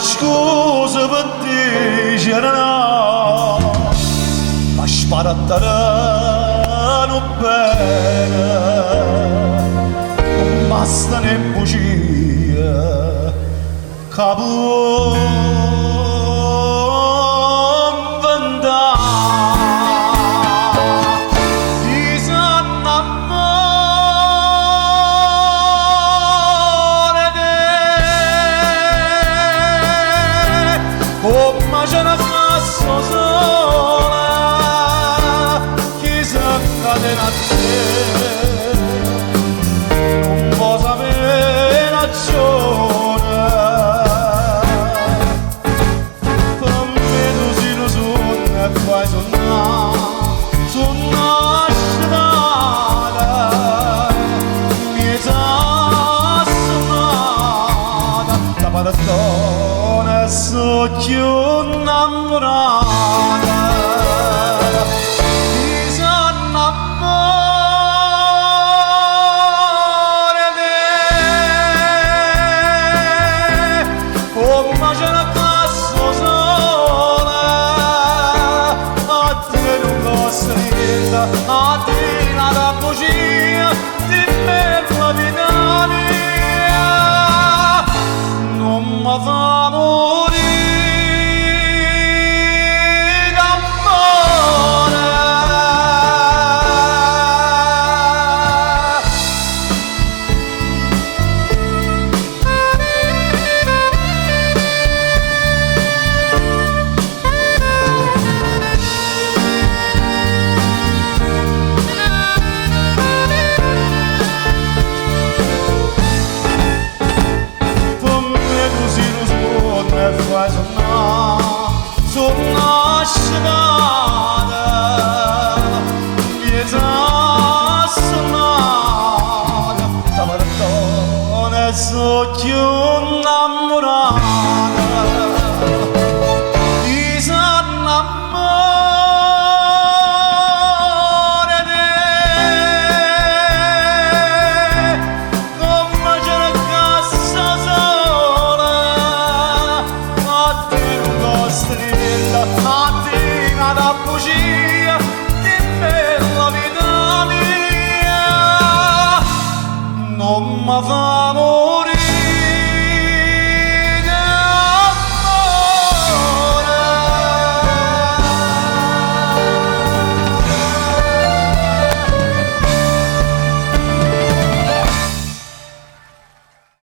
scusa per te c'era ma sparattano bene non basta ne bugia capo ma c'è una cassa sola chi si accadena a te non può sapere ragione per me tu si lo suona e fai suonare strada mi sa suonata la paratona e so chiù innamorata ti s'annamora te oh ma c'è una cassa sola a te non costa niente a te la bugia ti ferma vita mia non mi fa morire fai suonare strada mi sa suonata la maratona e so più innamorata